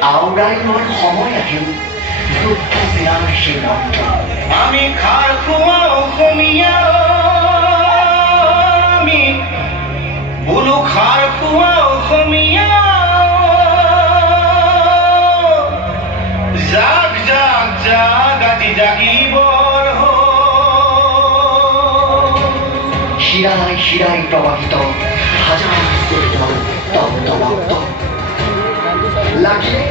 আওৰাই লোৱাৰ সময় আহিল যুদ্ধ বিৰামৰ সীমান্ত আমি খাৰ খোৱা অসমীয়া আমি বোলো খাৰ খোৱা অসমীয়া জাগ জাগ জাগ আজি জাগিবৰ শিৰাই শিৰাই প্ৰবাহিত হাজাৰ কোটি দপ্ত লাগিলে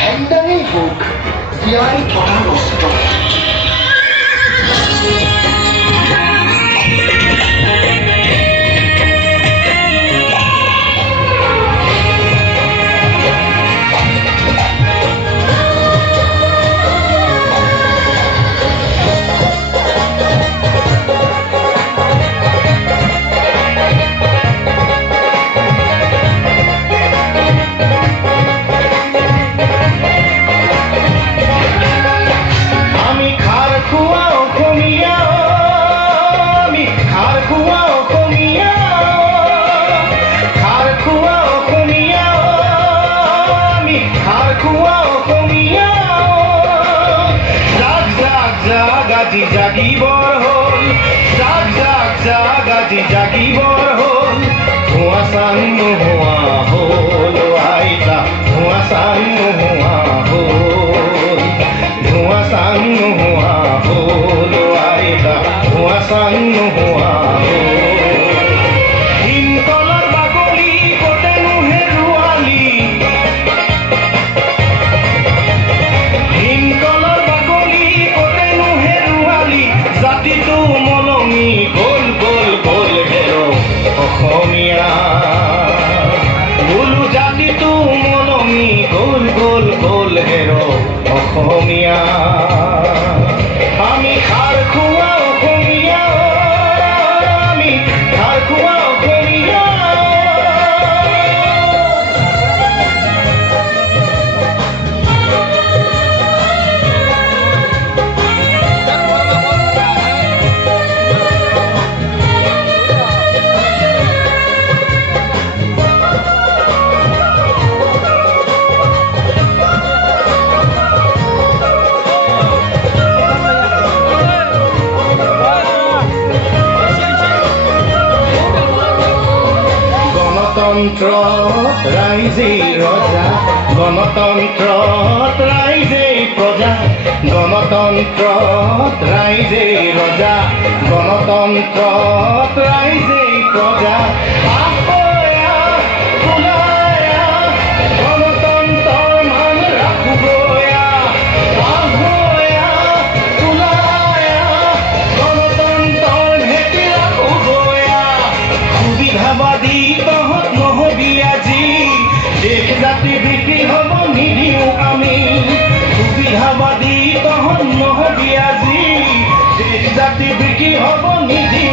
হেংদাঙেই হোক জীয়াই থকাৰ অস্ত্ৰ জাগিবৰ হ'ল জাগ জাগ জাগ আজি জাগিবৰ হ'ল ধোঁৱা চাং নোহোৱা হ'ল আইতা ধোঁৱা চাং নোহোৱা হ'ল ধোঁৱা চাং নোহোৱা হ'ল আইতা ধোঁৱা চাং নোহোৱা অসমীয়া আমি খাৰ খোৱা অসমীয়া আমি খাৰ খোৱা অসমীয়া গণতন্ত্ৰত ৰাইজেই ৰজা গণতন্ত্ৰত ৰাইজেই প্ৰজা গণতন্ত্ৰত ৰাইজেই ৰজা গণতন্ত্ৰত ৰাইজেই প্ৰজা গণতন্ত্ৰৰ মান ৰাখোগয়া গণতন্ত্ৰৰ ভেটি ৰাখোগয়া সুবিধাবাদী দেশ জাতি বিক্ৰী হ'ব নিদিওঁ আমি সুবিধাবাদী তহঁত নহবি আজি দেশ জাতি বিক্ৰী হ'ব নিদিওঁ